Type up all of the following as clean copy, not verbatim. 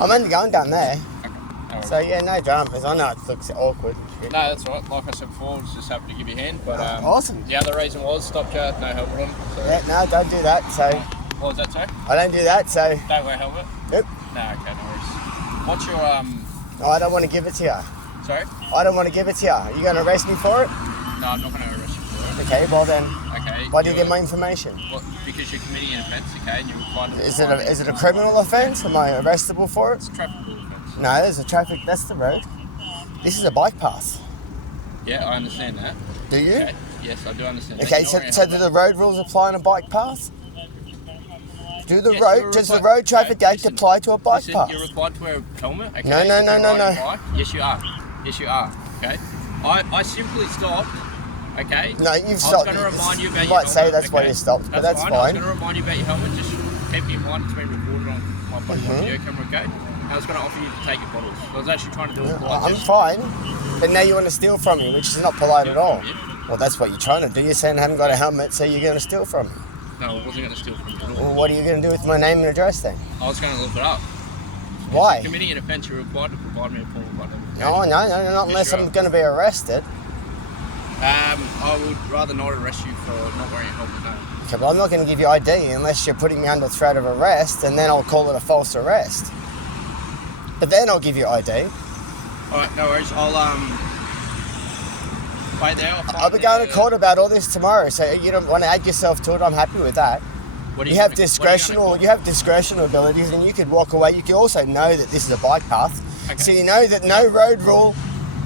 I'm only going down there. Okay. So yeah, no dramas. I know it looks awkward. No, that's all right. Like I said before, I was just happy to give you a hand. But awesome. The other reason was stop jar, no helmet on. So. Yeah, no, don't do that. So. What was that, sorry? I don't do that. So. Don't wear a helmet. Nope. No, okay, no worries. What's your No, I don't want to give it to you. Sorry? I don't want to give it to you. Are you going to arrest me for it? No, I'm not going to arrest you for it. Okay, well then. Okay. Why do you get my information? Well, because you're committing an offence, okay, and you're required to... Is it a criminal offence? Am I arrestable for it? It's a traffic rule offence. No, there's a traffic. That's the road. This is a bike path. Yeah, I understand that. Do you? Okay. Yes, I do understand that. Okay, so do the road rules apply on a bike path? Does the road traffic act apply to a bike path? You're required to wear a helmet, okay? No. Yes, you are. Yes, you are, okay? I simply stopped, okay? No, you've stopped. I was going to remind you about you your might say helmet, that's why okay? you stopped, but that's fine. I was going to remind you about your helmet, just keep in mind it's been recorded on my video camera, okay? I was going to offer you to take your bottles. I was actually trying to do it polite. I'm fine, but now you want to steal from me, which is not polite at all. Well, that's what you're trying to do. You're saying I haven't got a helmet, so you're going to steal from me. No, I wasn't going to steal from you at all. Well, what are you going to do with my name and address then? I was going to look it up. Why? If you're committing an offence, you're required to provide me a form of identification. No, not unless I'm going to be arrested. I would rather not arrest you for not wearing a helmet, no. Okay, but I'm not going to give you ID unless you're putting me under threat of arrest, and then I'll call it a false arrest. But then I'll give you ID. Alright, no worries. I'll wait there. I'll be going to court about all this tomorrow, so you don't want to add yourself to it. I'm happy with that. You have discretional abilities, and you could walk away. You can also know that this is a bike path, so you know that no road rule,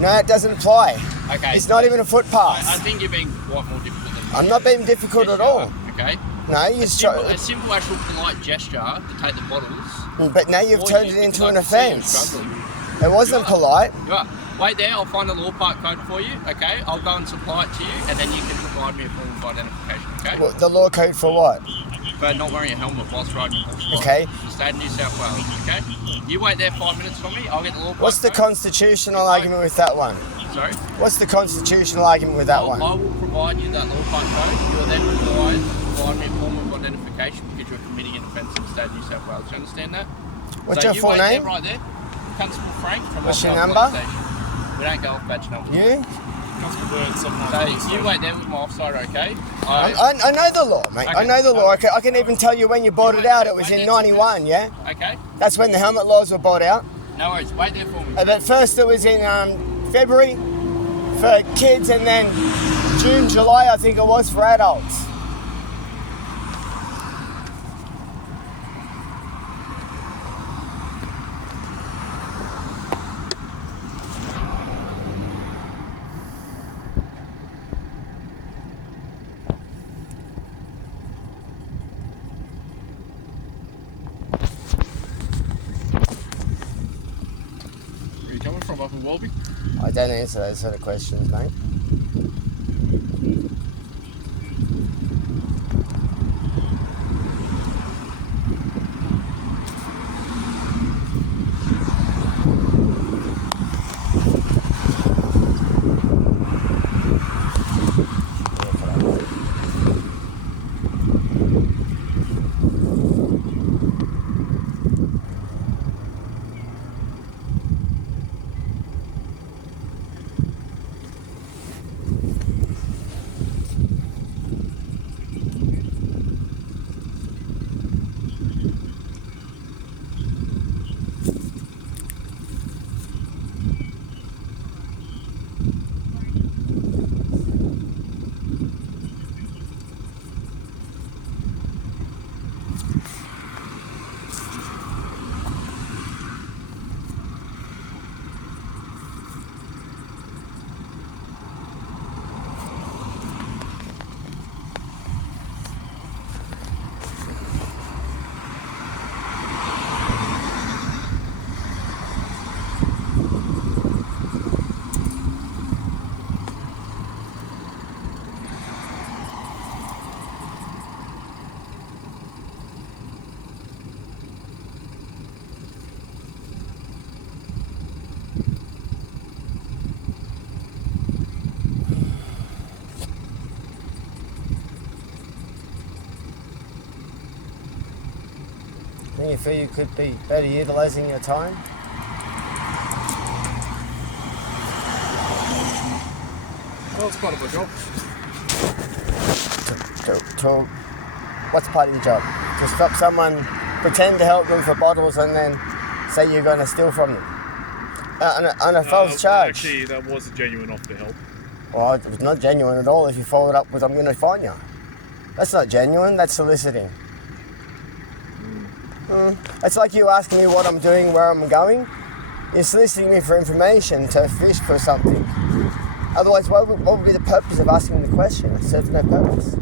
it doesn't apply. Okay. It's not even a footpath. I think you're being quite more difficult than I'm not being difficult at all. Okay. No, a simple actual polite gesture to take the bottles. But now you've turned it into an offence. It wasn't polite. You are. Wait there, I'll find the law park code for you, okay? I'll go and supply it to you, and then you can provide me a form of identification, okay? Well, the law code for what? For not wearing a helmet whilst riding a horse bike. Okay. In the state of New South Wales, okay? You wait there 5 minutes for me, I'll get the law park What's the constitutional argument with that one? Sorry? What's the constitutional argument with that one? I will provide you that law park code. You are then required to provide me a form of identification because you're committing an offence in the state of New South Wales. Do you understand that? What's your full name? Right there. Constable Frank from What's your Offside number? Police Station. We don't go off badge numbers. You? So you wait there with my officer, okay? I know the law, mate. Okay. I know the law. I can even tell you when you bought it out. It was in 91, yeah? Okay. That's when the helmet laws were bought out. No worries. Wait there for me. But first it was in February for kids, and then June, July, I think it was, for adults. Where are you coming from, up in Walby? I don't answer those sort of questions, mate. Do you feel you could be better utilising your time? Well, it's part of my job. What's part of your job? To stop someone, pretend to help them for bottles and then say you're going to steal from them? On a false charge. Actually, that was a genuine offer to help. Well, it was not genuine at all if you followed up with, I'm going to fine you. That's not genuine, that's soliciting. It's like you asking me what I'm doing, where I'm going. You're soliciting me for information to fish for something. Otherwise, what would be the purpose of asking the question? It serves no purpose.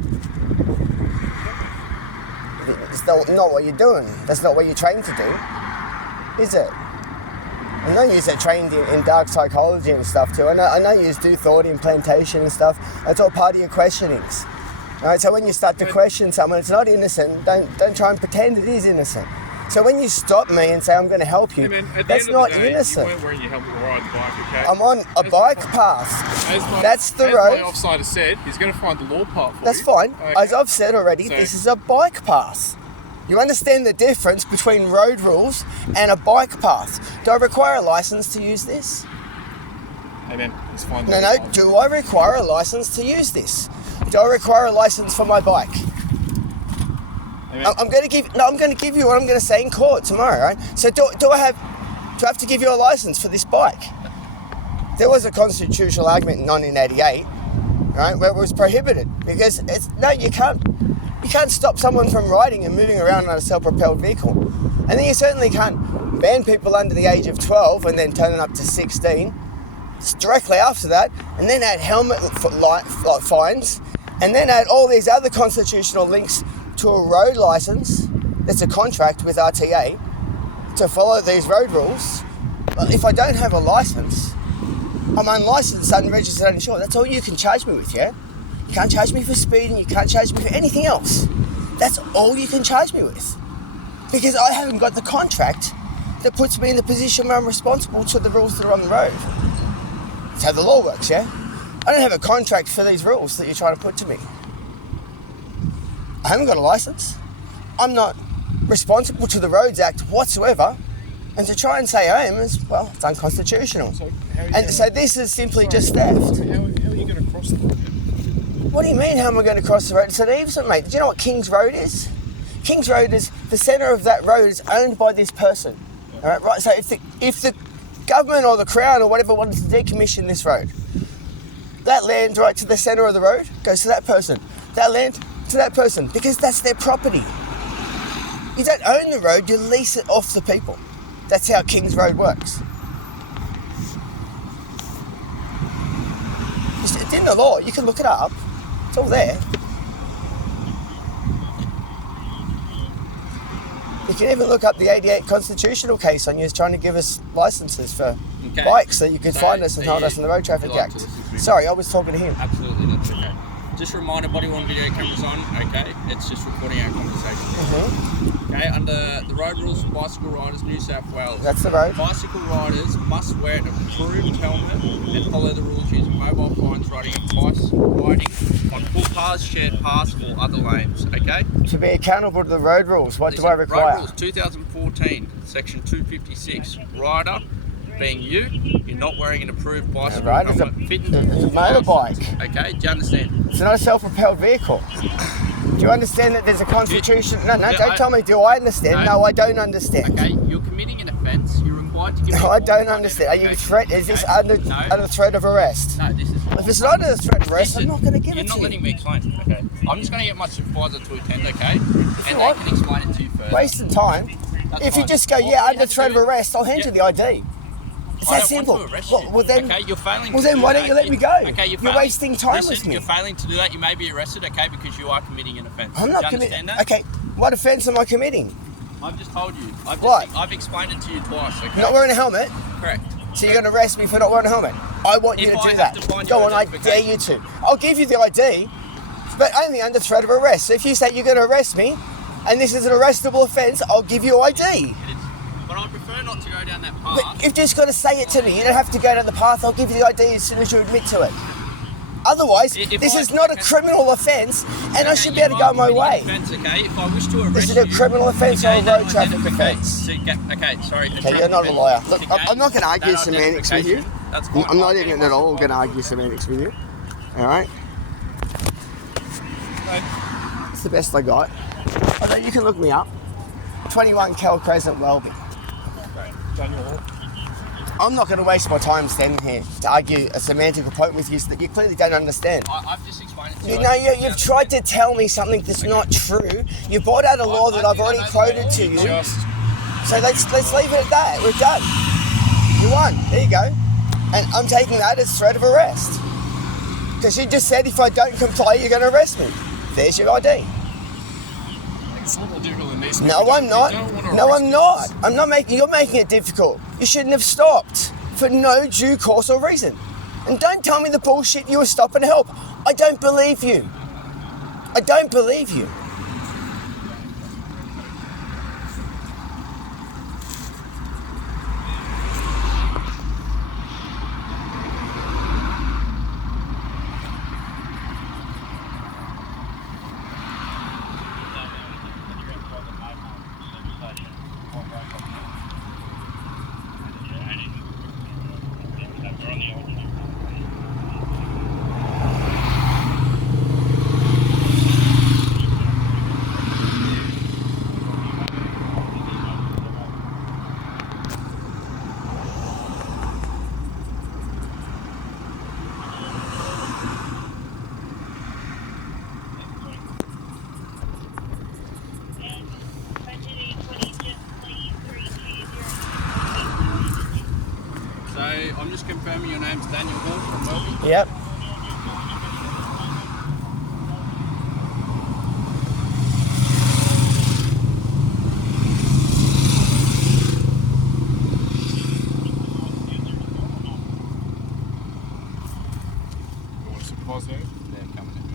It's not what you're doing. That's not what you're trained to do, is it? I know you're trained in dark psychology and stuff too. I know you do thought implantation and stuff. That's all part of your questionings. Right? So when you start to question someone, it's not innocent. Don't try and pretend it is innocent. So when you stop me and say I'm going to help you, that's not innocent. You weren't wearing your helmet to ride the bike, okay? I'm on a bike path. That's the road. As my offsider said, he's going to find the law part for you. That's fine. Okay. As I've said already, this is a bike path. You understand the difference between road rules and a bike path. Do I require a license to use this? Amen. It's fine. No. Do I require a license to use this? Do I require a license for my bike? Amen. I'm going to give you what I'm going to say in court tomorrow, right? So do I have to give you a license for this bike? There was a constitutional argument in 1988, right, where it was prohibited because you can't stop someone from riding and moving around on a self-propelled vehicle. And then you certainly can't ban people under the age of 12 and then turn them up to 16. It's directly after that, and then add helmet fines, and then add all these other constitutional links to a road license that's a contract with RTA to follow these road rules. But if I don't have a license, I'm unlicensed, unregistered, uninsured. That's all you can charge me with, yeah? You can't charge me for speeding, you can't charge me for anything else. That's all you can charge me with. Because I haven't got the contract that puts me in the position where I'm responsible to the rules that are on the road. That's how the law works, yeah? I don't have a contract for these rules that you're trying to put to me. I haven't got a license. I'm not responsible to the Roads Act whatsoever. And to try and say I am is, well, it's unconstitutional. So this is simply just theft. How are you going to cross the road? What do you mean, how am I going to cross the road? It's an easement, mate. Do you know what King's Road is? King's Road is, the centre of that road is owned by this person. All right? So if the government or the Crown or whatever wanted to decommission this road, that land right to the centre of the road goes to that person. That land to that person, because that's their property. You don't own the road, you lease it off the people. That's how King's Road works. It's in the law, you can look it up. It's all there. You can even look up the 88 constitutional case on you trying to give us licences for bikes so you could find us and hold us in the Road Traffic Act. Sorry, I was talking to him. Absolutely, that's okay. Just a reminder, body worn video cameras on, okay? It's just recording our conversation. Okay, under the road rules for bicycle riders, New South Wales. That's the road. Bicycle riders must wear an approved helmet and follow the rules using mobile phones, riding on footpaths, shared paths, or other lanes, okay? To be accountable to the road rules, what do I require? Road rules 2014, section 256. Rider, being you're not wearing an approved bicycle helmet. It's a motorbike. Okay, do you understand? It's not a self-propelled vehicle. Do you understand that there's a constitution? No, don't tell me, do I understand? No, I don't understand. Okay, you're committing an offence, you're required to give No, I don't understand. Are you is this under threat of arrest? No, this is... If it's not under threat of arrest, I'm not going to give it to you. You're not letting me explain, okay? I'm just going to get my supervisor to attend, okay? And they can explain it to you first. Wasting time. If you just go, under threat of arrest, I'll hand you the ID. It's that simple. Well, then, okay, you're failing. Well, then why don't you let me go? Okay, you're wasting time with me. You're failing to do that. You may be arrested, okay, because you are committing an offence. I'm not committing. Okay, what offence am I committing? I've just told you. I've explained it to you twice. Okay. Not wearing a helmet. Correct. So you're going to arrest me for not wearing a helmet? I want you to do that. Go on, I dare you to. I'll give you the ID, but only under threat of arrest. So if you say you're going to arrest me, and this is an arrestable offence, I'll give you ID. But I prefer not to go down that path. But you've just got to say it to me. You don't have to go down the path. I'll give you the ID as soon as you admit to it. Otherwise, If this I- is not a okay. criminal offence, and I Okay, should be able to go my way. Offense, okay? If I wish to arrest This is a you, criminal offence or a that road traffic identification- offence. Okay, sorry. Okay, you're not a lawyer. Look, Okay, I'm not going to argue that semantics with you. identification, That's fine. I'm not even at all going to argue semantics with you. All right? It's the best I got. Although you can look me up. 21 Cal Crescent, Welby. Daniel Hall. I'm not going to waste my time standing here to argue a semantical point with you that you clearly don't understand. I've just explained it to You know, you've tried to tell me something that's not true. You brought out a law that I've already quoted to you. Just So let's leave it at that. We're done. You won. There you go. And I'm taking that as threat of arrest. Because you just said if I don't comply, you're going to arrest me. There's your ID. it's a little difficult than this. No, I'm not. No, I'm not. I'm not making. You're making it difficult. You shouldn't have stopped for no due course or reason. And don't tell me the bullshit you were stopping to help. I don't believe you. I don't believe you. So I'm just confirming your name's Daniel Hall from Welby. Yep. What's the positive? They're coming in.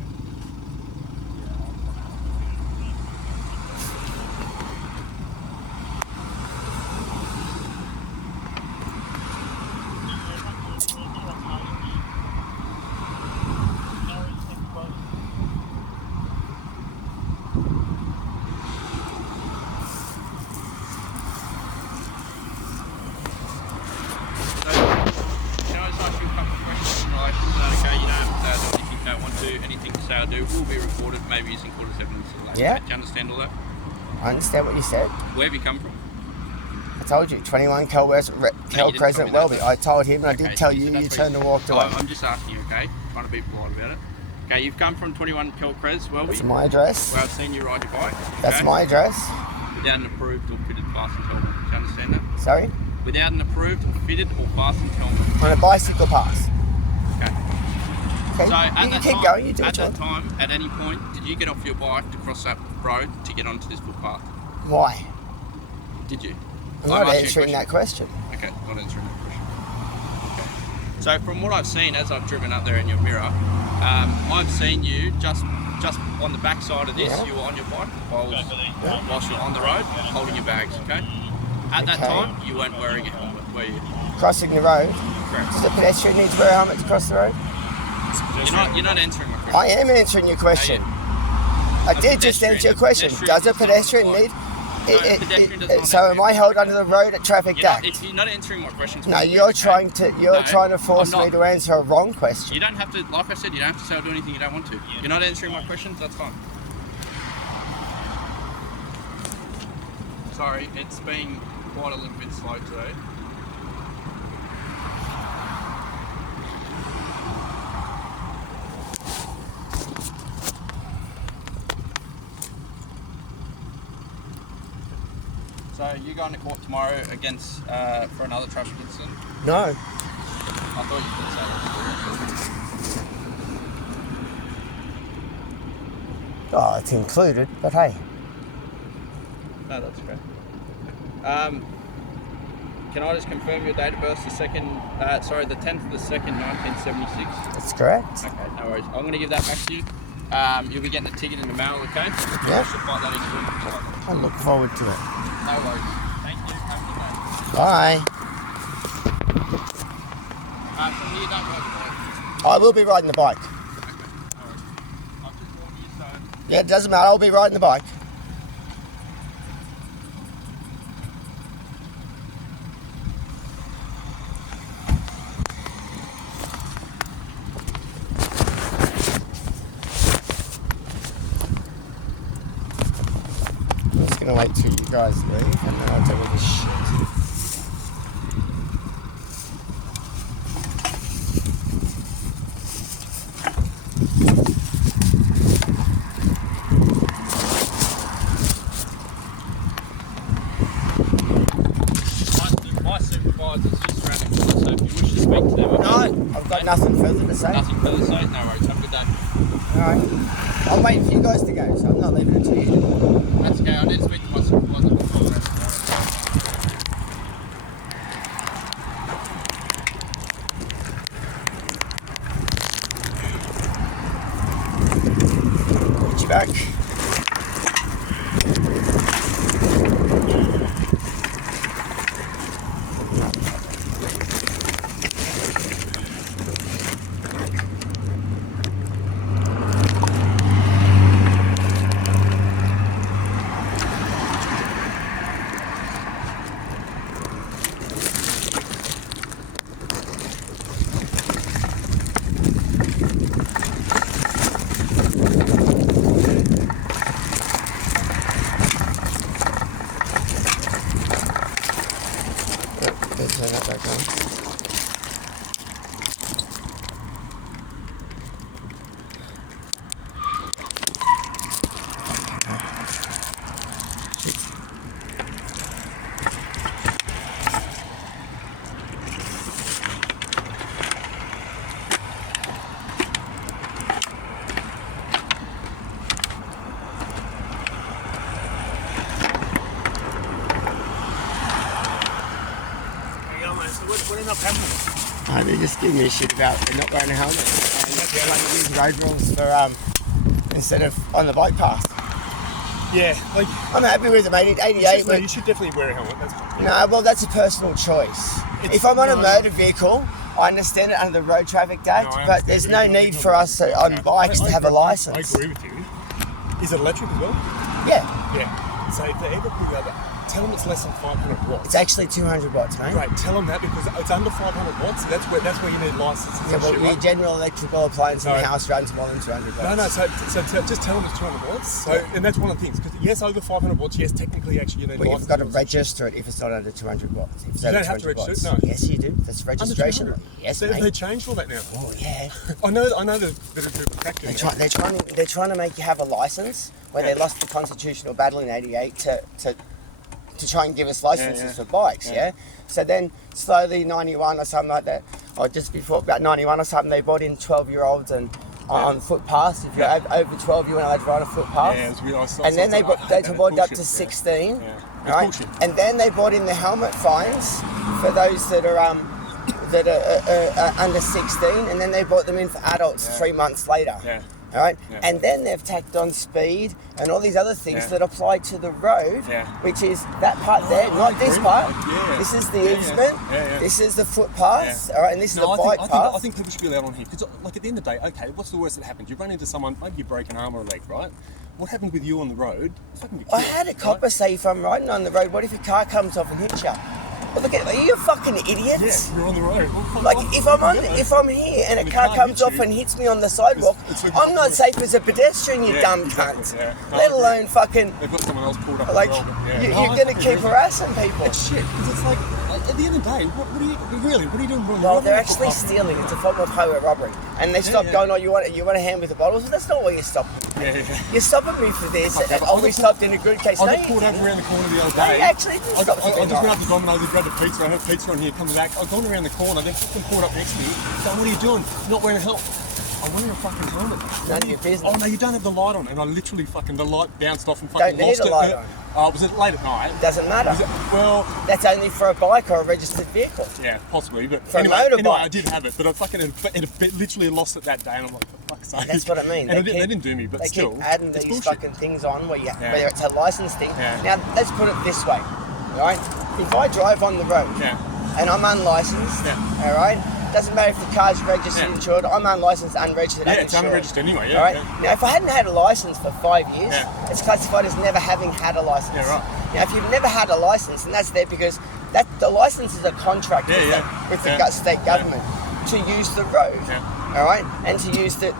Can I just ask you a couple of questions in relation to that? Okay, you don't have to say I do anything you don't want to. Anything you say I do will be recorded, maybe using court as evidence. Yeah. Do you understand all that? I understand what you said. Where have you come from? I told you, 21 Cal didn't Crescent, tell me that. Welby. I told him and I did Okay, tell so you, that's you what turned and walked away. I'm just asking you, okay? Trying to be polite about it. Okay, you've come from 21 Kelcres, Welby, That's my address. where I've seen you ride your bike. That's okay? my address. Without an approved or fitted fastened helmet. Do you understand that? Sorry? Without an approved or fitted or fastened helmet. On a bicycle pass. Okay. Okay? So at you that keep time, going, you do at what you that want. time, at any point, did you get off your bike to cross that road to get onto this footpath? Why? Did you? I'm I've not asked you a answering that question. Okay, not answering that question. Okay. So from what I've seen as I've driven up there in your mirror, I've seen you just on the back side of this. Yeah. You were on your bike whilst you're on the road, holding your bags. Okay. At that Okay. time, you weren't wearing a helmet, were you? Crossing the road. Correct. Does a pedestrian need to wear a helmet to cross the road? You're not answering my question. I am answering your question. I did just answer your question. Does a pedestrian need? So am I held under the road at Traffic Act? You're not answering my question. No, you're trying to force I'm me not. to answer a wrong question. You don't have to, like I said, you don't have to say or do anything you don't want to. You're not answering my questions, that's fine. Sorry, it's been quite a little bit slow today. So you're going to court tomorrow against for another traffic incident? No. I thought you could say that. Oh, it's included, but hey. No, that's okay. Can I just confirm your date of birth? The 10th of the 2nd, 1976. That's correct. Okay, no worries. I'm going to give that back to you. You'll be getting a ticket in the mail, okay? Yeah. Should fight that into it. I look forward to it. No worries. Thank you. Have a good day. Bye. From here, don't work, I will be riding the bike. Yeah, it doesn't matter. I'll be riding the bike. I'm just gonna wait till you guys leave and then I'll do all this shit. My supervisor's just around the corner, so if you wish to speak to them... No, I've got nothing further to say. Nothing further to say? No worries, have a good day. Alright. I'm waiting for you guys to go, so I'm not leaving it to you. That's okay, I need to speak to my supervisor before the rest of Get you back. Let's turn that back on. What ended up happening? They just give me a shit about not wearing a helmet. Use road rules for instead of on the bike path. Yeah, like I'm happy with it, mate. 88. no, you should definitely wear a helmet. That's fine. No, well, that's a personal choice. If I'm on a motor vehicle, I understand it under the Road Traffic Act, No, I but there's no understand, but need for us on bikes to have a license. I agree with you. Is it electric as well? Yeah, Yeah. So if they ever put that, tell them it's less than 500 watts. it's actually 200 watts, mate. Right, tell them that because it's under 500 watts. That's where you need licenses. Yeah, and but shit, your right? general electrical appliance in the No. house runs more than 200 watts. No, so just tell them it's 200 watts. So, and that's one of the things. Because yes, over 500 watts, yes, technically, actually, you need But license. you've got to register it if it's not under 200 watts. If it's You over don't have to 200 register it, watts. no. Yes, you do. That's registration. Under 200. Yes, They mate. changed all that now. Oh, yeah. I know that they're protecting. They're trying to make you have a license where they lost the constitutional battle in '88 to try and give us licenses for bikes, yeah. So then slowly 91 or something like that, or just before about 91 or something, they brought in 12-year-olds and on footpaths. If you're over 12, you weren't allowed to ride a footpath. Yeah, it was weird. And then they brought it up to 16, right? Bullshit. And then they brought in the helmet fines for those that are under 16, and then they brought them in for adults 3 months later. Yeah. All right, Yeah. and then they've tacked on speed and all these other things that apply to the road, which is that part there, not this part. This is the easement. This is the footpaths. All right, and this is the bike path. I think people should be allowed on here because, like, at the end of the day, okay, what's the worst that happens? You run into someone, maybe you break an arm or a leg, right? What happens with you on the road? You fucking get I killed, had a copper say, if I'm riding on the road, what if your car comes off and hits you? Well, look at, are you fucking idiots? Yeah, you're on the road. Well, Like if I'm here and a car comes off and hits me on the sidewalk, it's like- I'm not safe as a pedestrian, you dumb cunt. Yeah. No, Let I agree. alone fucking They've got someone else pulled up like as well. you're gonna keep harassing people. It's shit, because it's like, at the end of the day, what are you doing wrong? Well, they're actually stealing. It's a form of highway robbery, and they stop going. Oh, you want a hand with the bottles? That's not what you're stopping. You're stopping me for this. Okay, And but oh, I we got stopped in a good case. I No, got pulled over around the corner the other No, day. you actually didn't I stop to just be went right. up to Domino's and grabbed a pizza. I had pizza on here, coming back. I've gone around the corner, then fucking pulled up next to me. So what are you doing? Not wearing a helmet. I'm wearing a fucking helmet. None of your business. Oh no, you don't have the light on, and I literally fucking the light bounced off and fucking Don't need lost a it. light on. Was it late at night? Doesn't matter. Was it, well, That's only for a bike or a registered vehicle. yeah, possibly, but For a anyway, motorbike. I did have it, but I fucking had literally lost it that day, and I'm like, for fuck's sake. That's what I mean. And they didn't do me, but they still, keep adding it's these bullshit. fucking things on where Yeah. whether it's a license thing. Yeah. Now let's put it this way, all right? If I drive on the road Yeah. and I'm unlicensed, Yeah. all right, Doesn't matter if the car's registered, insured. I'm unlicensed, unregistered, Yeah, it's unregistered anyway, yeah. All right? Yeah. Now, if I hadn't had a license for 5 years, Yeah. it's classified as never having had a license. Yeah, right. Now, if you've never had a license, and that's there because the license is a contract with the state government to use the road, all right, and to use the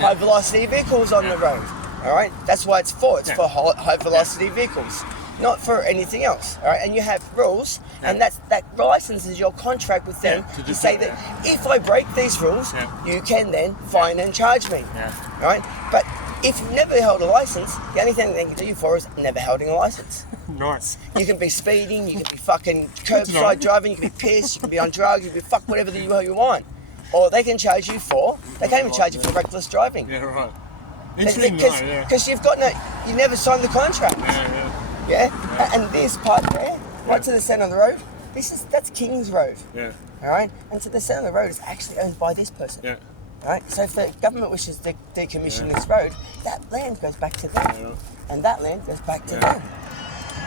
high velocity vehicles on the road, all right. That's why it's for. It's for high velocity vehicles, not for anything else, all right. And you have rules, and that license is your contract with them to say that if I break these rules, you can then fine and charge me, all right. But if you've never held a license, the only thing they can do you for is never holding a license. Nice. You can be speeding, you can be fucking curbside driving, you can be pissed, you can be on drugs, you can be fuck whatever you want. Or they can charge you they can't even charge you for reckless driving. Yeah, right. Interesting, Because you've got you never signed the contract. Yeah? And this part there, right to the centre of the road, that's King's Road. Yeah. All right? And to the centre of the road is actually owned by this person. Yeah. Right? So if the government wishes to decommission this road, that land goes back to them. And that land goes back to them.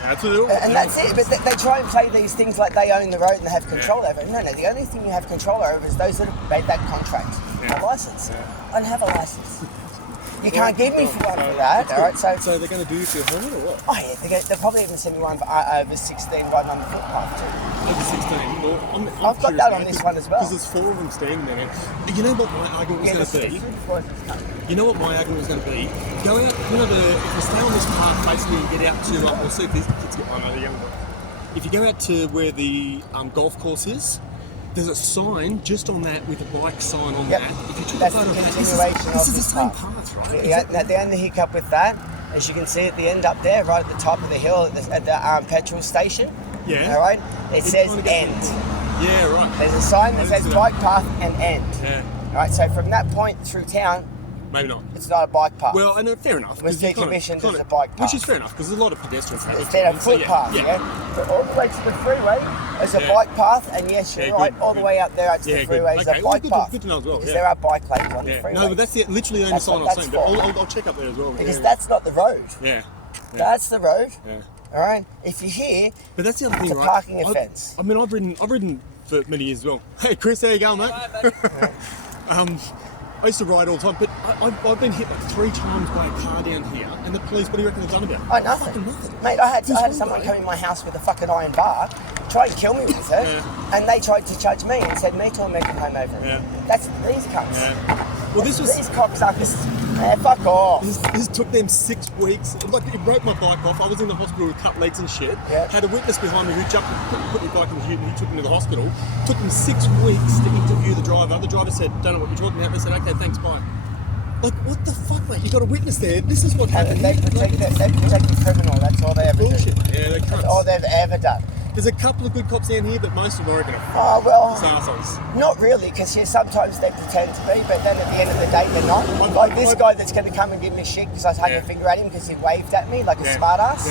That's what it And that's it. But they try and play these things like they own the road and they have control over it. No, the only thing you have control over is those that have made that contract. A license. I don't have a license. You can't give me for one for that, all right? So they're going to do you for your helmet or what? Oh yeah, they'll probably even send me one for over 16 riding on the footpath too. Over 16? Well, I'm I've got that on this one as well. Because there's 4 of them standing there. You know what my argument was going to be? You know what my argument was going to be? Go out, if you stay on this path basically and get out to, we'll see if these kids get one over the young one. If you go out to where the golf course is, there's a sign just on that with a bike sign on that. If you took a photo of that, this is the same path, right? Yeah, the only hiccup with that, as you can see at the end up there, right at the top of the hill at the petrol station. Yeah. All right. It says end. Yeah, right. There's a sign that says bike path and end. Yeah. All right. So from that point through town, maybe not. It's not a bike path. Well, I know, fair enough. It was decommissioned as a bike path. Which is fair enough, because there's a lot of pedestrians. It's been a footpath, But all the way to the freeway is a bike path, and yes, you're right, all the way out there to the freeway is a bike path. Good to know as well, because there are bike lanes on the freeway. No, but that's literally the only sign I've seen, but I'll check up there as well. Because that's not the road. Yeah. That's the road. Yeah. All right. If you're here, but that's the other thing, it's a parking offence. I mean, I've ridden for many years as well. Hey, Chris, how you going, mate? I used to ride all the time, but I've been hit like 3 times by a car down here, and the police, what do you reckon they've done about it? Oh, nothing. Mate, I had someone come in my house with a fucking iron bar, try and kill me with it, and they tried to judge me and said me to a American home over it. That's these cunts. Well, these cocksuckers. Fuck off. This took them 6 weeks. Like, it broke my bike off. I was in the hospital with cut legs and shit. Had a witness behind me who jumped, put my bike in the ute, and he took me to the hospital. Took them 6 weeks to interview the driver. The driver said, "Don't know what you're talking about." They said, "Okay, thanks, bye." Like, what the fuck, mate? You got a witness there. This is what happened. They protect the criminal. That's all they ever do. Bullshit. Yeah, they can't. That's all they've ever done. There's a couple of good cops down here, but most of them are going to assholes. Not really, because sometimes they pretend to be, but then at the end of the day, they're not. Like this guy that's going to come and give me shit because I hung a finger at him because he waved at me like a smart ass.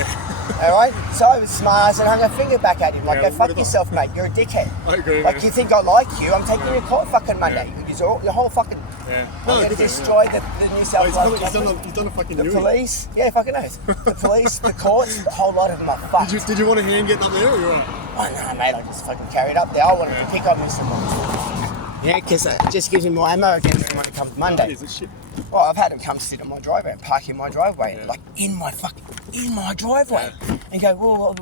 All right? So I was smart ass and hung a finger back at him. Like, go fuck yourself, mate. You're a dickhead. I agree. Like, you think I like you? I'm taking your court fucking Monday. You can use your whole fucking... I'm going to destroy the New South Wales government. He's done a fucking The police. Yeah, fucking knows. The police, the courts, the whole lot of them are fucked. Did you want a hand getting up there, or you're right? Oh no, mate, I just fucking carried up there. I wanted to pick on me some more. Yeah, because it just gives me more ammo against him when it comes Monday. Well, I've had him come sit on my driveway and park in my driveway, like in my driveway, and go, well,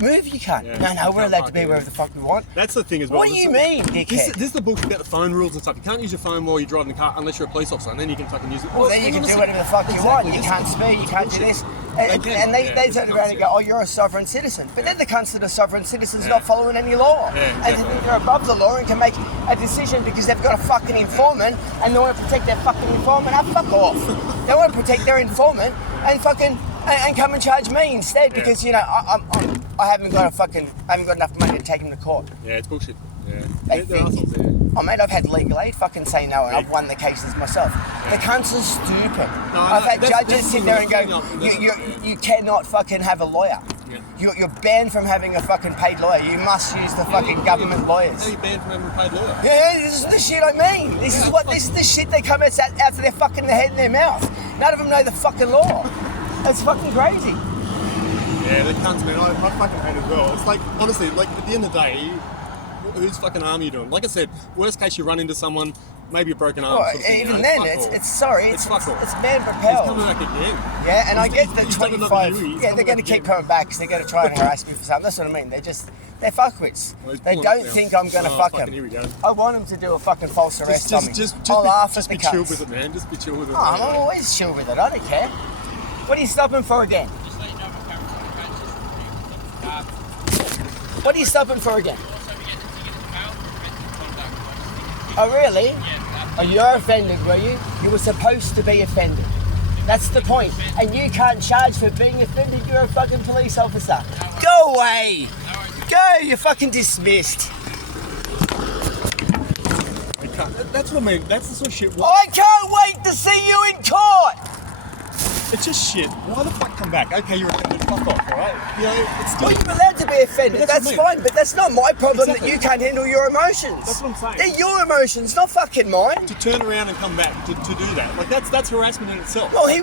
move you can't. No, we're allowed to be wherever the fuck we want. That's the thing as well. What do you mean, dickhead? This is the bullshit about the phone rules and stuff. You can't use your phone while you're driving the car unless you're a police officer, and then you can fucking use it. Well, then you can do whatever the fuck you want. You can't speak, you can't do this. And they turn around and go, oh, you're a sovereign citizen. But then the cunts that are sovereign citizens not following any law. And they think they're above the law and can make a decision because they've got a fucking informant and they want to protect their fucking informant. Fuck off. They want to protect their informant and fucking and come and charge me instead because, you know, I haven't got enough money to take him to court. Yeah, it's bullshit. Yeah. They're assholes, Oh, mate, I've had legal aid fucking say no, and I've won the cases myself. The cunts are stupid. I've had judges sit there and go, you cannot fucking have a lawyer. You're banned from having a fucking paid lawyer. You must use the fucking government lawyers. How are you banned from having a paid lawyer? Yeah, this is the shit I mean. This is the shit they come out to their fucking head and their mouth. None of them know the fucking law. That's fucking crazy. Yeah, the cunts, man. I fucking hate it as well. It's like, honestly, like, at the end of the day, whose fucking arm are you doing? Like I said, worst case you run into someone, maybe a broken arm. Well, sort of thing, even you know, then, it's fuck all. it's man He's propelled. coming back again. Yeah, and I get He's the done another 25. Yui, he's Yeah, coming they're going to back keep again. coming back because they're going to try and harass me for something. That's what I mean. They're fuckwits. Well, he's They pulling don't up now. think I'm going to Oh, fuck fucking him. here we go. I want him to do a fucking false arrest on me. I'll laugh at the be chill cunts. with it, man. Just be chill with it. Oh, I'm always chill with it. I don't care. What are you stopping for again? Just let you know my camera's on the phone, just recording. What are you stopping for again? Also, we get tickets in the mail for offensive conduct. Oh, really? Yeah, Oh, you're offended, were you? You were supposed to be offended. That's the point. And you can't charge for being offended. You're a fucking police officer. Go away. Go. You're fucking dismissed. That's what I mean. That's the sort of shit. I can't wait to see you in court. It's just shit. Why the fuck come back? Okay, you're offended. Fuck off, alright? You know, it's still. Well, you're allowed to be offended. That's That's what I mean. fine, but that's not my problem Exactly. that you can't handle your emotions. That's what I'm saying. They're your emotions, not fucking mine. To turn around and come back to do that. Like, that's harassment in itself. Well, what do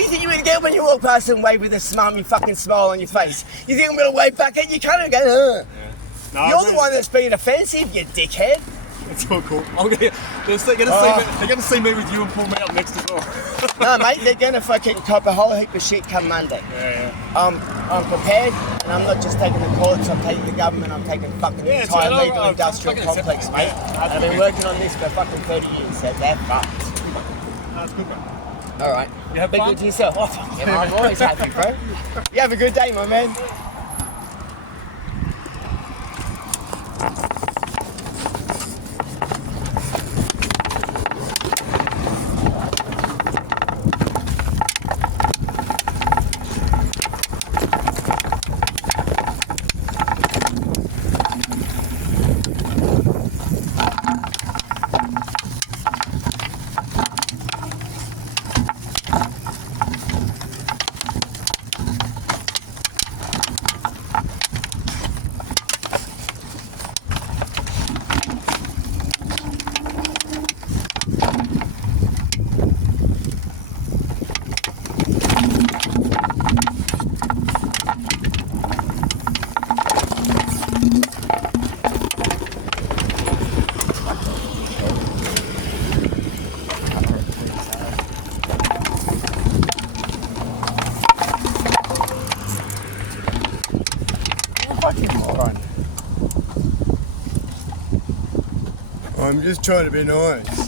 you think you're going to get when you walk past and wave with a smarmy fucking smile on your face? You think I'm going to wave back at you? You can't go, Yeah. No, You're the one that's being offensive, you dickhead. It's all cool. They're gonna see me with you and pull me up next as well. No, mate, they're going to fucking cop a whole heap of shit come Monday. Yeah. I'm prepared, and I'm not just taking the courts, I'm taking the government, I'm taking fucking the Yeah, entire so legal industrial fucking complex, accept mate. that, yeah. And I've been working on this for fucking 30 years, so they're fucked. That's good, man. Alright. You have Be fun? good to yourself. Yeah, I'm always happy, bro. You have a good day, my man. I'm just trying to be nice.